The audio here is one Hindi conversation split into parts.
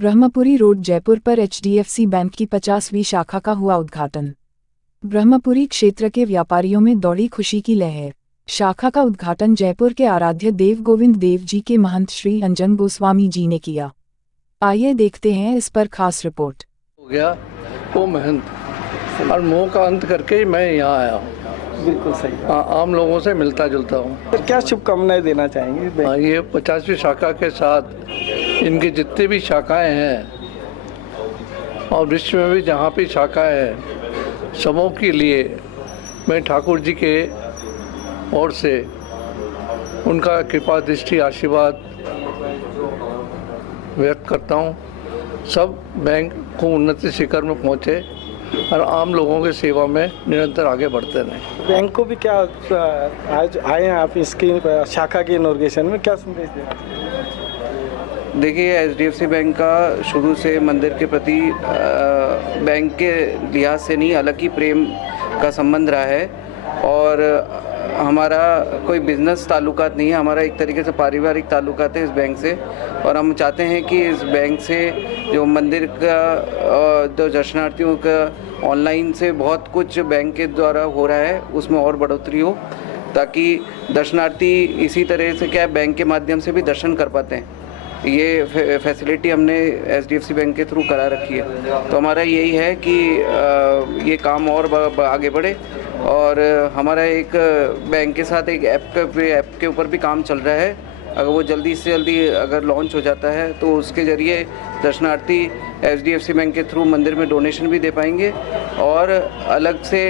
ब्रह्मपुरी रोड जयपुर पर एचडीएफसी बैंक की 50वीं शाखा का हुआ उद्घाटन। ब्रह्मपुरी क्षेत्र के व्यापारियों में दौड़ी खुशी की लहर। शाखा का उद्घाटन जयपुर के आराध्य देव गोविंद देव जी के महंत श्री अंजन गोस्वामी जी ने किया। आइए देखते हैं इस पर खास रिपोर्ट। हो गया वो महंत और मोह का अंत करके मैं यहाँ आया हूँ। बिल्कुल सही। आम लोगों से मिलता जुलता हूँ। तो क्या शुभकामनाएं देना चाहेंगे? ये 50वीं शाखा के साथ इनकी जितनी भी शाखाएं हैं और विश्व में भी जहाँ भी शाखाएं हैं, सबों के लिए मैं ठाकुर जी के ओर से उनका कृपा दृष्टि आशीर्वाद व्यक्त करता हूँ। सब बैंक को उन्नति शिखर में पहुँचे और आम लोगों की सेवा में निरंतर आगे बढ़ते रहें। बैंक को भी क्या आज आए हैं आप इसकी शाखा के इनॉग्रेशन में, क्या संदेश दें? देखिए, एचडीएफसी बैंक का शुरू से मंदिर के प्रति बैंक के लिहाज से नहीं, अलग ही प्रेम का संबंध रहा है और हमारा कोई बिजनेस ताल्लुकात नहीं है, हमारा एक तरीके से पारिवारिक ताल्लुकात है इस बैंक से। और हम चाहते हैं कि इस बैंक से जो मंदिर का जो दर्शनार्थियों का ऑनलाइन से बहुत कुछ बैंक के द्वारा हो रहा है उसमें और बढ़ोतरी हो, ताकि दर्शनार्थी इसी तरह से क्या बैंक के माध्यम से भी दर्शन कर पाते हैं। ये फैसिलिटी हमने एचडीएफसी बैंक के थ्रू करा रखी है। तो हमारा यही है कि ये काम और आगे बढ़े और हमारा एक बैंक के साथ एक ऐप के ऊपर भी काम चल रहा है। अगर वो जल्दी से जल्दी अगर लॉन्च हो जाता है तो उसके ज़रिए दर्शनार्थी एचडीएफसी बैंक के थ्रू मंदिर में डोनेशन भी दे पाएंगे और अलग से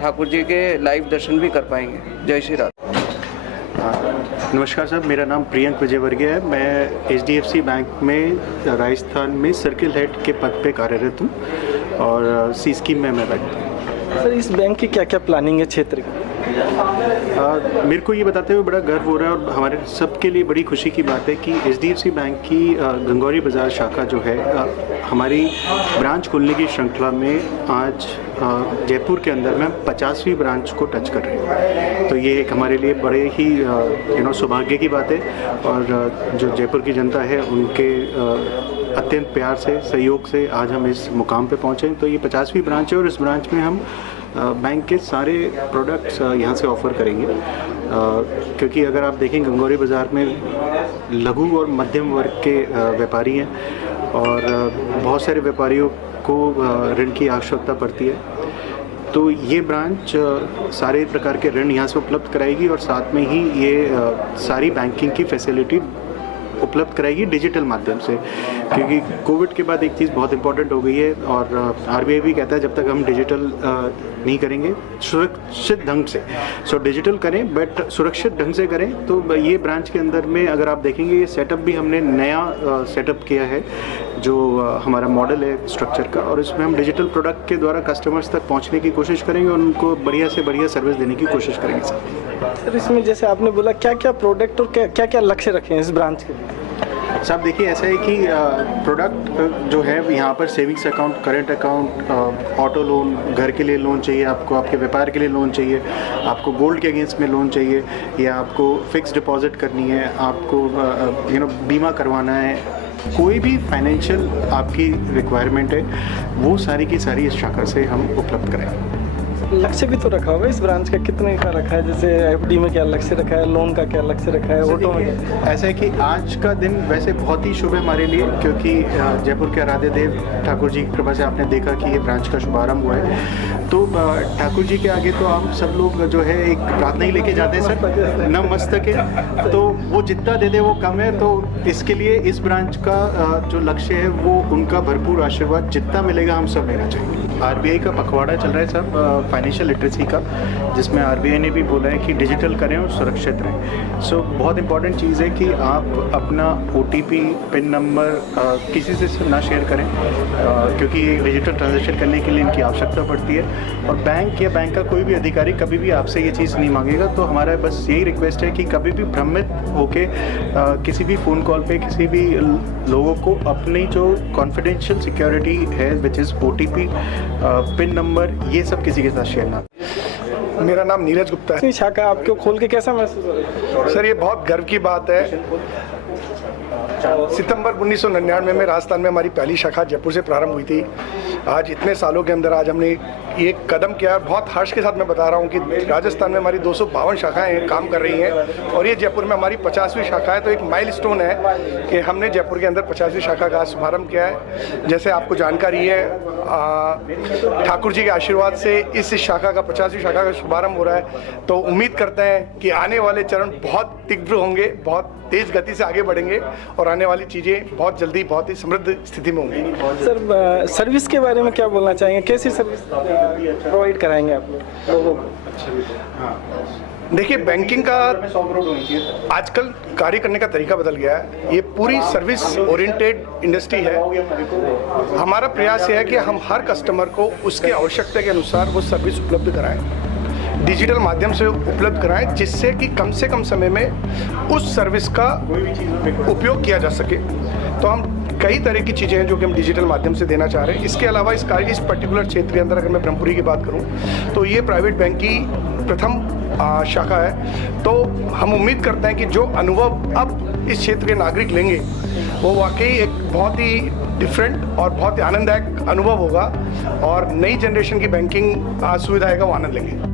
ठाकुर जी के लाइव दर्शन भी कर पाएंगे। जय श्री राम। नमस्कार साहब, मेरा नाम प्रियंक विजयवर्गीय है। मैं एचडीएफसी बैंक में राजस्थान में सर्किल हेड के पद पे कार्यरत हूँ और सी स्कीम में मैं बैठता हूँ। सर, इस बैंक की क्या क्या प्लानिंग है क्षेत्र की? मेरे को ये बताते हुए बड़ा गर्व हो रहा है और हमारे सबके लिए बड़ी खुशी की बात है कि एचडीएफसी बैंक की गंगौरी बाज़ार शाखा जो है हमारी ब्रांच खुलने की श्रृंखला में आज जयपुर के अंदर में 50वीं ब्रांच को टच कर रहे हैं। तो ये एक हमारे लिए बड़े ही सौभाग्य की बात है और जो जयपुर की जनता है उनके अत्यंत प्यार से सहयोग से आज हम इस मुकाम पे पहुँचे। तो ये 50वीं ब्रांच है और इस ब्रांच में हम बैंक के सारे प्रोडक्ट्स यहाँ से ऑफ़र करेंगे, क्योंकि अगर आप देखें गंगौरी बाज़ार में लघु और मध्यम वर्ग के व्यापारी हैं और बहुत सारे व्यापारियों को ऋण की आवश्यकता पड़ती है। तो ये ब्रांच सारे प्रकार के ऋण यहाँ से उपलब्ध कराएगी और साथ में ही ये सारी बैंकिंग की फैसिलिटी उपलब्ध कराएगी डिजिटल माध्यम से, क्योंकि कोविड के बाद एक चीज़ बहुत इंपॉर्टेंट हो गई है और आरबीआई भी कहता है जब तक हम डिजिटल नहीं करेंगे सुरक्षित ढंग से, डिजिटल करें बट सुरक्षित ढंग से करें। तो ये ब्रांच के अंदर में अगर आप देखेंगे ये सेटअप भी हमने नया सेटअप किया है, जो हमारा मॉडल है स्ट्रक्चर का, और इसमें हम डिजिटल प्रोडक्ट के द्वारा कस्टमर्स तक पहुँचने की कोशिश करेंगे और उनको बढ़िया से बढ़िया सर्विस देने की कोशिश करेंगे। सर, इसमें जैसे आपने बोला क्या क्या प्रोडक्ट और क्या क्या लक्ष्य रखे हैं इस ब्रांच के लिए? साहब देखिए, ऐसा है कि प्रोडक्ट जो है यहाँ पर savings account, current account, auto loan, घर के लिए लोन चाहिए आपको, आपके व्यापार के लिए लोन चाहिए, आपको गोल्ड के अगेंस्ट में लोन चाहिए या आपको फिक्स डिपॉजिट करनी है, आपको बीमा करवाना है, कोई भी फाइनेंशियल आपकी रिक्वायरमेंट है वो सारी की सारी इस शाखा से हम उपलब्ध कराएंगे। लक्ष्य भी तो रखा होगा इस ब्रांच का, कितने का रखा है? जैसे एफडी में क्या लक्ष्य रखा है, लोन का क्या लक्ष्य रखा है, ऑटो में? ऐसा है कि आज का दिन वैसे बहुत ही शुभ है हमारे लिए, क्योंकि जयपुर के आराध्य देव ठाकुर जी की कृपा से आपने देखा कि ये ब्रांच का शुभारंभ हुआ है। तो ठाकुर जी के आगे तो हम सब लोग जो है एक प्रार्थना ही लेके जाते हैं सर, नमस्तके, तो वो जितना दे दे वो कम है। तो इसके लिए इस ब्रांच का जो लक्ष्य है वो उनका भरपूर आशीर्वाद जितना मिलेगा हम सब लेना चाहिए। आरबीआई का पखवाड़ा चल रहा है सब फाइनेंशियल लिटरेसी का, जिसमें आरबीआई ने भी बोला है कि डिजिटल करें और सुरक्षित रहें। बहुत इंपॉर्टेंट चीज़ है कि आप अपना ओटीपी, पिन नंबर किसी से ना शेयर करें, क्योंकि डिजिटल ट्रांजैक्शन करने के लिए इनकी आवश्यकता पड़ती है और बैंक या बैंक का कोई भी अधिकारी कभी भी आपसे ये चीज़ नहीं मांगेगा। तो हमारा बस यही रिक्वेस्ट है कि कभी भी भ्रमित होके किसी भी फ़ोन कॉल पे किसी भी लोगों को अपनी जो कॉन्फिडेंशियल सिक्योरिटी है which is OTP, pin number, ये सब किसी के साथ शेयर ना। मेरा नाम नीरज गुप्ता है। शाखा आपको खोल के कैसा महसूस हो रहा है? सर, ये बहुत गर्व की बात है सितंबर 1999 में राजस्थान में हमारी पहली शाखा जयपुर से प्रारंभ हुई थी। आज इतने सालों के अंदर आज हमने ये कदम किया। बहुत हर्ष के साथ मैं बता रहा हूँ कि राजस्थान में हमारी 252 शाखाएं काम कर रही हैं और ये जयपुर में हमारी 50वीं शाखा है। तो एक माइलस्टोन है कि हमने जयपुर के अंदर 50वीं शाखा का शुभारंभ किया है। जैसे आपको जानकारी है, ठाकुर जी के आशीर्वाद से इस शाखा का 50वीं शाखा का शुभारंभ हो रहा है। तो उम्मीद करते हैं कि आने वाले चरण बहुत तीव्र होंगे, बहुत तेज गति से आगे बढ़ेंगे और आने वाली चीज़ें बहुत जल्दी बहुत ही समृद्ध स्थिति में होंगी। सर, सर्विस के बारे में क्या बोलना चाहेंगे? कैसी सर्विस प्रोवाइड कराएंगे आप लोगों को? देखिए, बैंकिंग का आजकल कार्य करने का तरीका बदल गया है। ये पूरी सर्विस ओरिएंटेड इंडस्ट्री है। हमारा प्रयास ये है कि हम हर कस्टमर को उसके आवश्यकता के अनुसार वो सर्विस उपलब्ध कराएं, डिजिटल माध्यम से उपलब्ध कराएं, जिससे कि कम से कम समय में उस सर्विस का उपयोग किया जा सके। तो हम कई तरह की चीज़ें हैं जो कि हम डिजिटल माध्यम से देना चाह रहे हैं। इसके अलावा इस पर्टिकुलर क्षेत्र के अंदर अगर मैं ब्रह्मपुरी की बात करूं तो ये प्राइवेट बैंक की प्रथम शाखा है। तो हम उम्मीद करते हैं कि जो अनुभव अब इस क्षेत्र के नागरिक लेंगे वो वाकई एक बहुत ही डिफरेंट और बहुत ही आनंददायक अनुभव होगा और नई जनरेशन की बैंकिंग सुविधाएं का वो आनंद लेंगे।